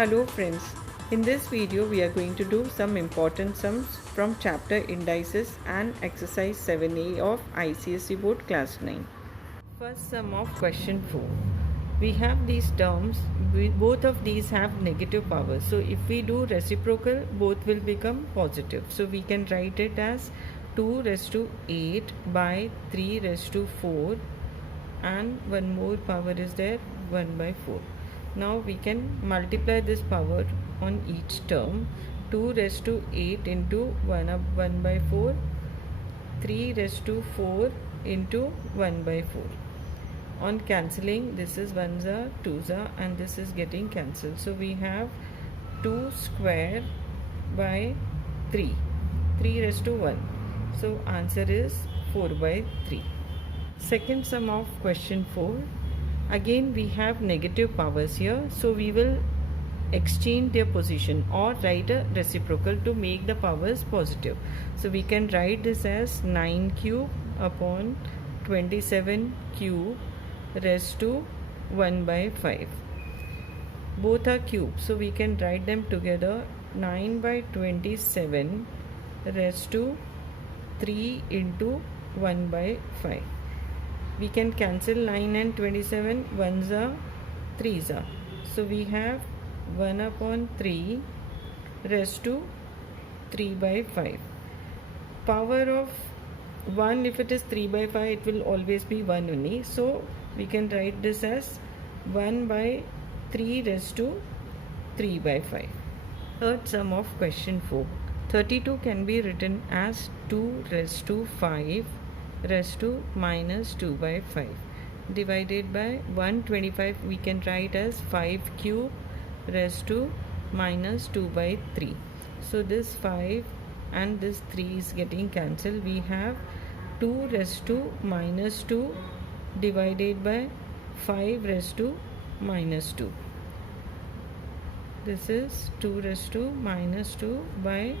Hello friends, in this video we are going to do some important sums from chapter indices and exercise 7A of ICSE board class 9. First sum of question 4. We have these terms, both of these have negative power. So if we do reciprocal, both will become positive. So we can write it as 2 raised to 8 by 3 raised to 4, and one more power is there, 1 by 4. Now we can multiply this power on each term. 2 raised to 8 into 1 by 4, 3 raised to 4 into 1 by 4. On cancelling, this is 1s are 2s are, and this is getting cancelled. So we have 2 square by 3, 3 raised to 1. So answer is 4 by 3. Second sum of question 4. Again we have negative powers here, so we will exchange their position or write a reciprocal to make the powers positive. So we can write this as 9 cube upon 27 cube raised to 1 by 5. Both are cubes, so we can write them together. 9 by 27 raised to 3 into 1 by 5. We can cancel 9 and 27, 1s are 3s are. So we have 1 upon 3 raised to 3 by 5. Power of 1, if it is 3 by 5, it will always be 1 only. So we can write this as 1 by 3 raised to 3 by 5. Third sum of question 4. 32 can be written as 2 raised to 5 raised to minus 2 by 5 divided by 125. We can write as 5 cube raised to minus 2 by 3. So this 5 and this 3 is getting cancelled. We have 2 raised to minus 2 divided by 5 raised to minus 2. This is 2 raised to minus 2 by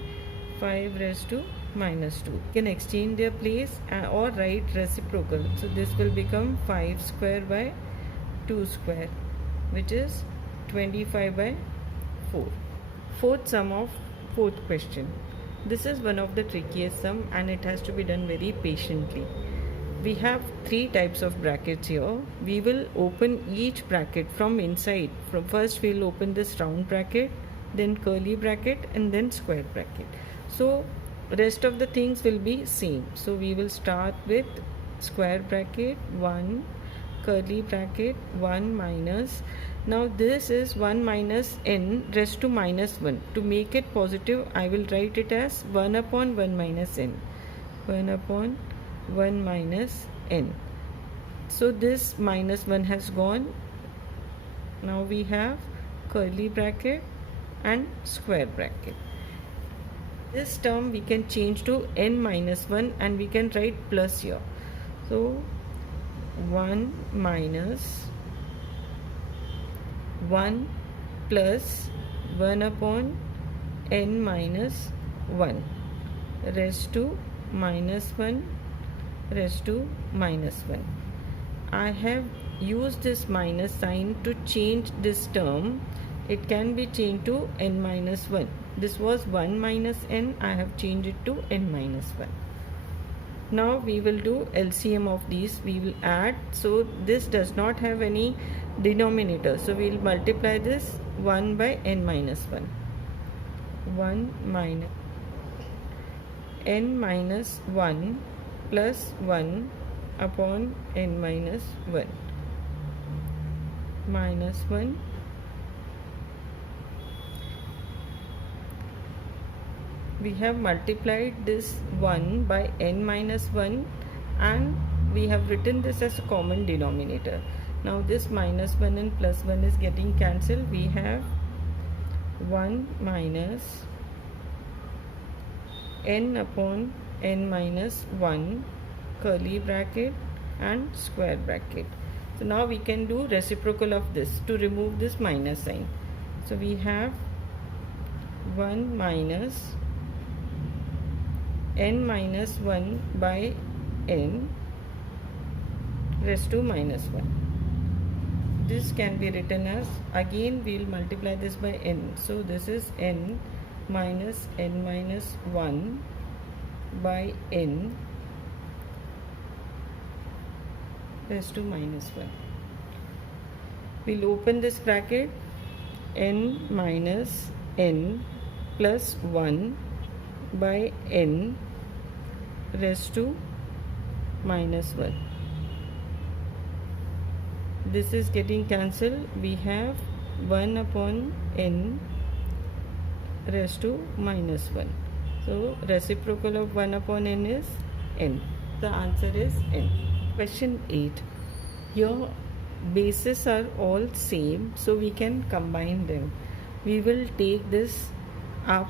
5 raised to minus 2. You can exchange their place or write reciprocal. So this will become 5 square by 2 square, which is 25 by 4. Fourth sum of fourth question. This is one of the trickiest sum and it has to be done very patiently. We have 3 types of brackets here. We will open each bracket from inside. First we will open this round bracket, then curly bracket, and then square bracket. So rest of the things will be same. So we will start with square bracket 1, curly bracket 1 minus. Now this is 1 minus n raised to minus 1. To make it positive, I will write it as 1 upon 1 minus n. 1 upon 1 minus n. So this minus 1 has gone. Now we have curly bracket and square bracket. This term we can change to n minus 1 and we can write plus here. So 1 minus 1 plus 1 upon n minus 1 raised to minus 1 raised to minus 1. I have used this minus sign to change this term. It can be changed to n minus 1. This was 1 minus n, I have changed it to n minus 1. Now we will do LCM of these. We will add. So this does not have any denominator. So we will multiply this 1 by n minus 1. 1 minus n minus 1 plus 1 upon n minus 1 minus 1 . We have multiplied this 1 by n minus 1 and we have written this as a common denominator. Now this minus 1 and plus 1 is getting cancelled. We have 1 minus n upon n minus 1 curly bracket and square bracket. So now we can do reciprocal of this to remove this minus sign. So we have 1 minus n minus 1 by n raised to minus 1. this can be written as, again we will multiply this by n. So this is n minus 1 by n raised to minus 1. We'll open this bracket, n minus n plus 1 by n raised to minus 1. This is getting cancelled. We have 1 upon n raised to minus 1. So reciprocal of 1 upon n is n. The answer is n. Question 8. Here bases are all same, so we can combine them. We will take this up.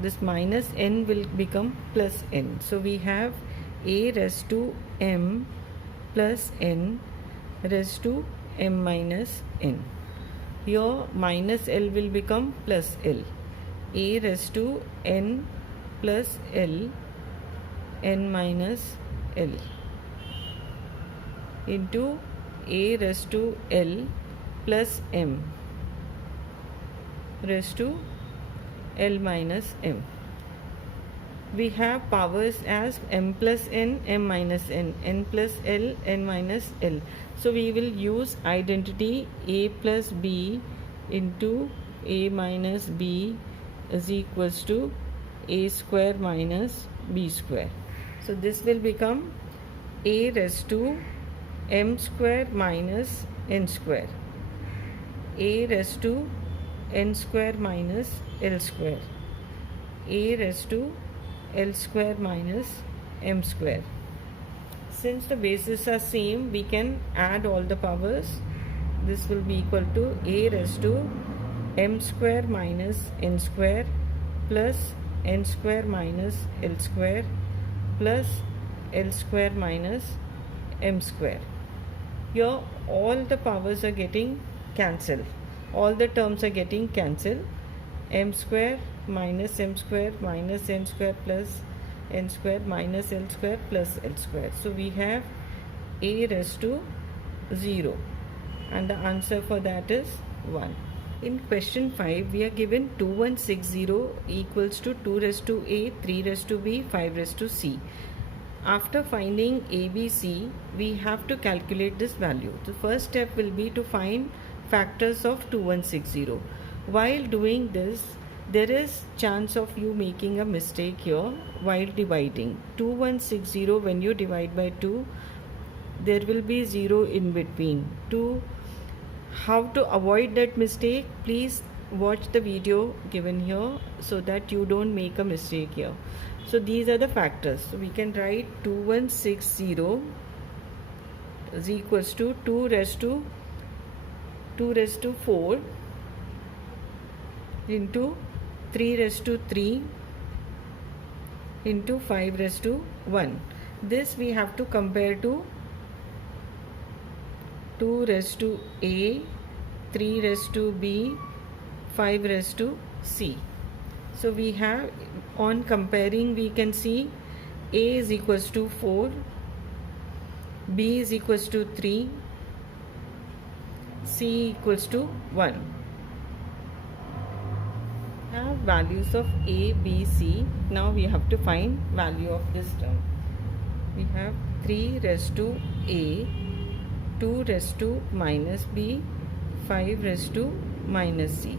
This minus n will become plus n. So we have a raised to m plus n raised to m minus n. Here minus l will become plus l. A raised to n plus l, n minus l, into a raised to l plus m raised to l minus m. We have powers as m plus n, m minus n, n plus l, n minus l. So we will use identity a plus b into a minus b is equals to a square minus b square. So this will become a raised to m square minus n square, a raised to n square minus l square, a raised to l square minus m square. Since the bases are same, we can add all the powers. This will be equal to a raised to m square minus n square plus n square minus l square plus l square minus m square. Here all the powers are getting cancelled. All the terms are getting cancelled. M square minus m square minus n square plus n square minus l square plus l square. So we have a raised to 0 and the answer for that is 1. In question 5, we are given 2160 equals to 2 raised to a, 3 raised to b, 5 raised to c. After finding ABC, we have to calculate this value. The first step will be to find factors of 2160. While doing this, there is chance of you making a mistake here while dividing. 2160, when you divide by 2, there will be 0 in between. How to avoid that mistake, please watch the video given here so that you don't make a mistake here. So these are the factors. So we can write 2160 is equals to 2 raised to 4 into 3 raised to 3 into 5 raised to 1. This we have to compare to 2 raised to a, 3 raised to b, 5 raised to c. So we have, on comparing, we can see a is equals to 4, b is equals to 3, c equals to 1. Have values of a, b, c. Now we have to find value of this term. We have 3 raised to a, 2 raised to minus b, 5 raised to minus c.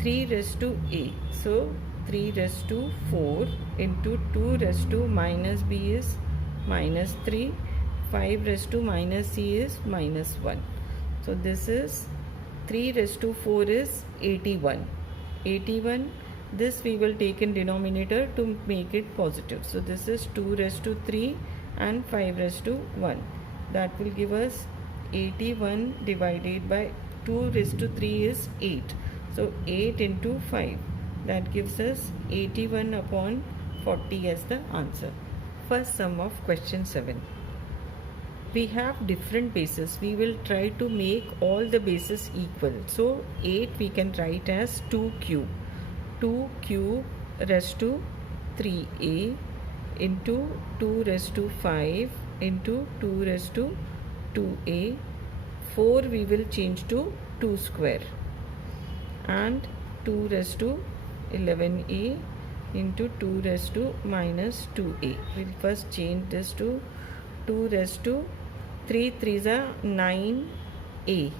3 raised to a. So 3 raised to 4 into 2 raised to minus b is minus 3, 5 raised to minus c is minus 1. So this is 3 raised to 4 is 81. 81, this we will take in denominator to make it positive. So this is 2 raised to 3 and 5 raised to 1. That will give us 81 divided by 2 raised to 3 is 8. So 8 into 5, that gives us 81 upon 40 as the answer. First sum of question 7. We have different bases. We will try to make all the bases equal. So 8 we can write as 2 cube. 2 cube raised to 3a into 2 raised to 5 into 2 raised to 2a, 4 we will change to 2 square, and 2 raised to 11a into 2 raised to minus 2a. We'll first change this to 2 raised to 3 3s are 9a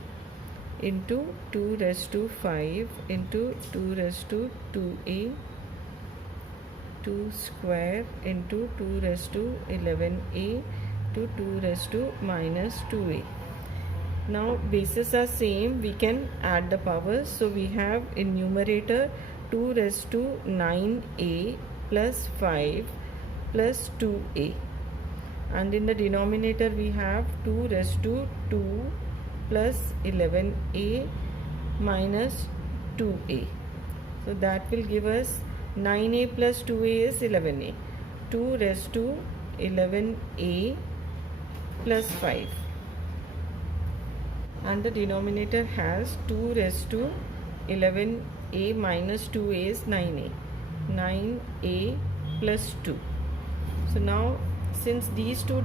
into 2 raised to 5 into 2 raised to 2a, 2 square into 2 raised to 11a to 2 raised to minus 2a. Now bases are same, we can add the powers. So we have in numerator 2 raised to 9a plus 5 plus 2a, and in the denominator we have 2 raised to 2 plus 11a minus 2a. So that will give us 9a plus 2a is 11a. 2 raised to 11a plus 5, and the denominator has 2 raised to 11a minus 2a is 9a. 9a plus 2. So now since these two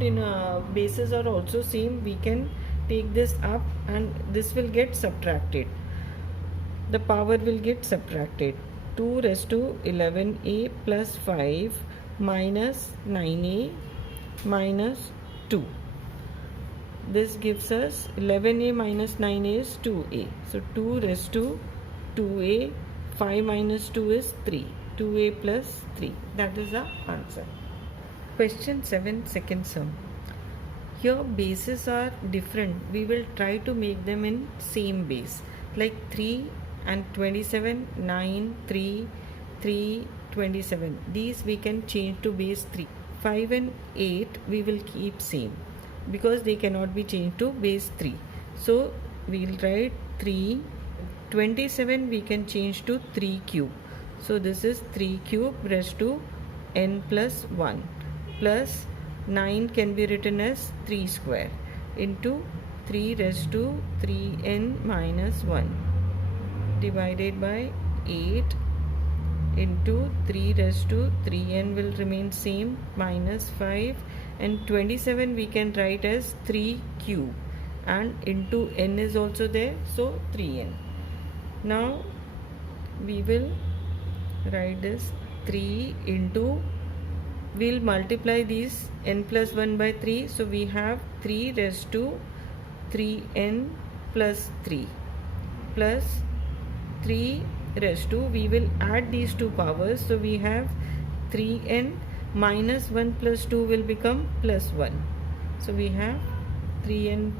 bases are also same, we can take this up and this will get subtracted. The power will get subtracted. 2 raised to 11a plus 5 minus 9a minus 2. This gives us 11a minus 9a is 2a. So 2 raised to 2a, 5 minus 2 is 3. 2a plus 3. That is the answer. Question 7, second sum. Here bases are different. We will try to make them in same base. Like 3 and 27, 9, 3, 3, 27. These we can change to base 3. 5 and 8 we will keep same because they cannot be changed to base 3. So we will write 3. 27 we can change to 3 cube. So this is 3 cube raised to n plus 1 plus 9 can be written as 3 square into 3 raised to 3n minus 1 divided by 8 into 3 raised to 3n will remain same minus 5, and 27 we can write as 3 cube and into n is also there, so 3n. Now we will write this 3 into, we'll multiply these n plus 1 by 3, so we have 3 raised to 3n plus 3 plus 3 raised to, we will add these two powers, so we have 3n minus 1 plus 2 will become plus 1. So we have 3n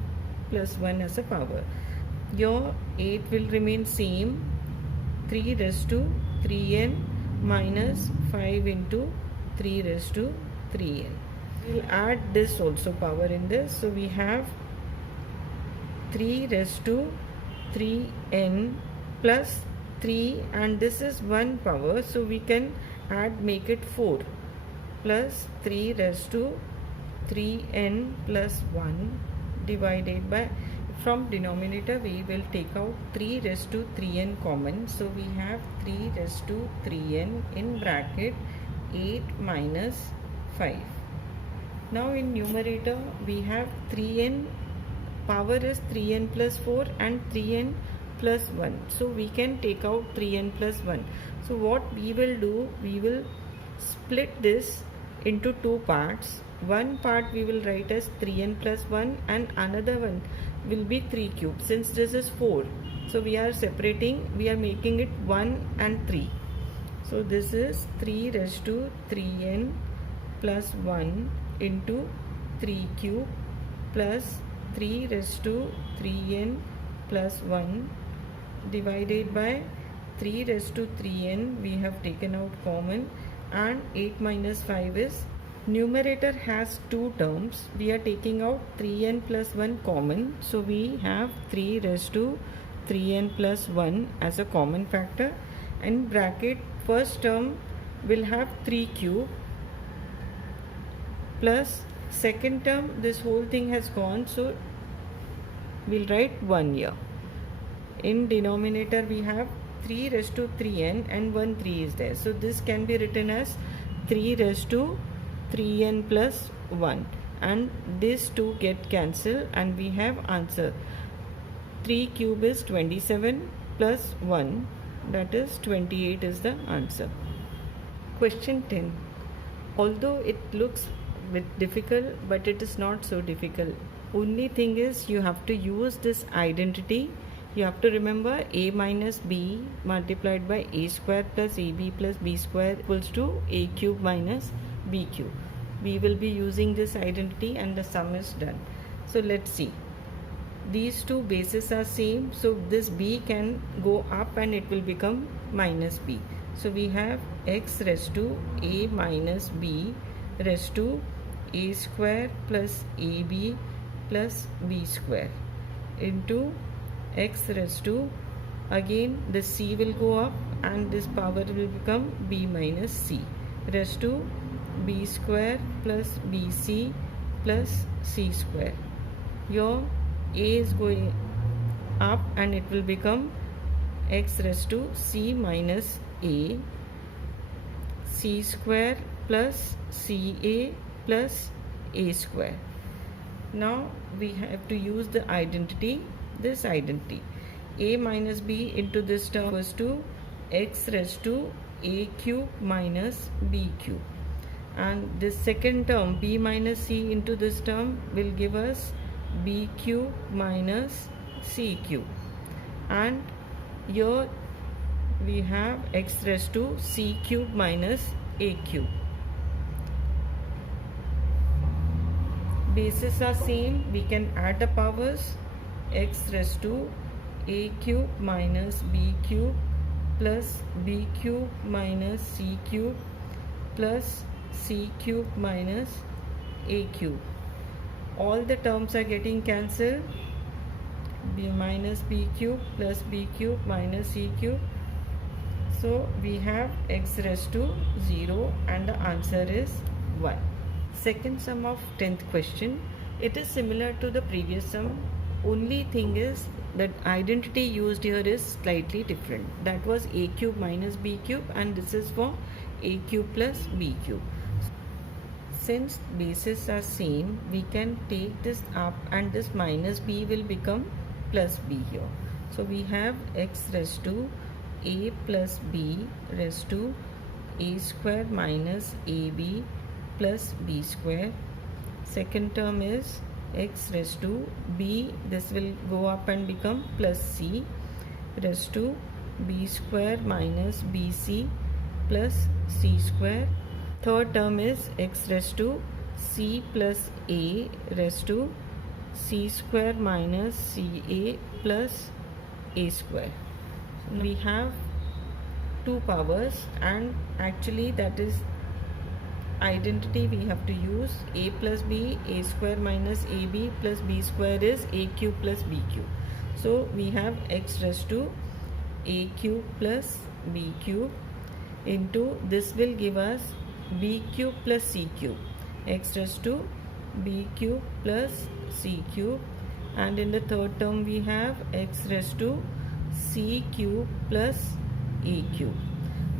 plus 1 as a power. Your 8 will remain same, 3 raised to 3n minus 5 into 3 raised to 3n. We'll add this also power in this, so we have 3 raised to 3n plus 3, and this is 1 power, so we can add, make it 4 plus 3 raised to 3n plus 1 divided by, from denominator we will take out 3 raised to 3n common, so we have 3 raised to 3n in bracket 8 minus 5. Now in numerator we have 3n, power is 3n plus 4 and 3n plus 1, so we can take out 3n plus 1. So what we will do, we will split this into two parts. One part we will write as 3n plus 1 and another one will be 3 cube. Since this is 4, so we are separating, we are making it 1 and 3. So this is 3 raised to 3n plus 1 into 3 cube plus 3 raised to 3n plus 1 divided by 3 raised to 3n we have taken out common, and 8 minus 5 is, numerator has two terms, we are taking out 3n plus 1 common, so we have 3 raised to 3n plus 1 as a common factor, and bracket first term will have 3 cube plus second term, this whole thing has gone, so we'll write 1 here. In denominator we have 3 raised to 3n and 1 3 is there, so this can be written as 3 raised to 3n plus 1, and these two get cancelled and we have answer 3 cube is 27 plus 1, that is 28 is the answer. Question 10. Although it looks a bit difficult, but it is not so difficult. Only thing is you have to use this identity. You have to remember a minus b multiplied by a square plus ab plus b square equals to a cube minus b cube. We will be using this identity and the sum is done. So let's see. These two bases are same, so this b can go up and it will become minus b. So we have x raised to a minus b raised to a square plus ab plus b square into x raised to, again the c will go up and this power will become b minus c raised to b square plus bc plus c square. Your a is going up and it will become x raised to c minus a, c square plus ca plus a square. Now we have to use the identity, this identity. A minus b into this term equals to x raised to a cube minus b cube. And this second term b minus c into this term will give us b cube minus c cube. And here we have x raised to c cube minus a cube. Bases are same, we can add the powers. X raised to a cube minus b cube plus b cube minus c cube plus c cube minus a cube. All the terms are getting cancelled. B minus b cube plus b cube minus c cube. So we have x raised to 0 and the answer is 1. Second sum of 10th question. It is similar to the previous sum. Only thing is that identity used here is slightly different. That was a cube minus b cube and this is for a cube plus b cube. Since bases are same, we can take this up and this minus b will become plus b here. So we have x raised to a plus b raised to a square minus ab plus b square. Second term is x raised to b, this will go up and become plus c raised to b square minus bc plus c square. Third term is x raised to c plus a raised to c square minus ca plus a square. So we have two powers and actually that is identity we have to use. A plus b, a square minus ab plus b square is a cube plus b cube. So we have x raised to a cube plus b cube into this will give us b cube plus c cube, x raised to b cube plus c cube, and in the third term we have x raised to c cube plus a cube.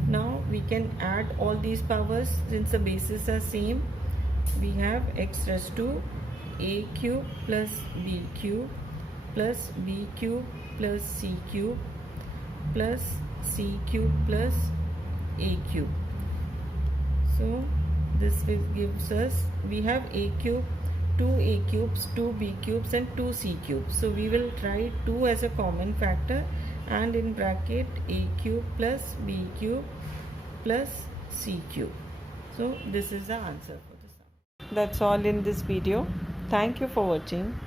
Now we can add all these powers since the bases are same. We have x raised to a cube plus b cube plus b cube plus c cube plus c cube plus a cube. So this will gives us, we have a cube, 2 a cubes, 2 b cubes and 2 c cubes. So we will try 2 as a common factor and in bracket a cube plus b cube plus c cube. So this is the answer for the sum. That's all in this video. Thank you for watching.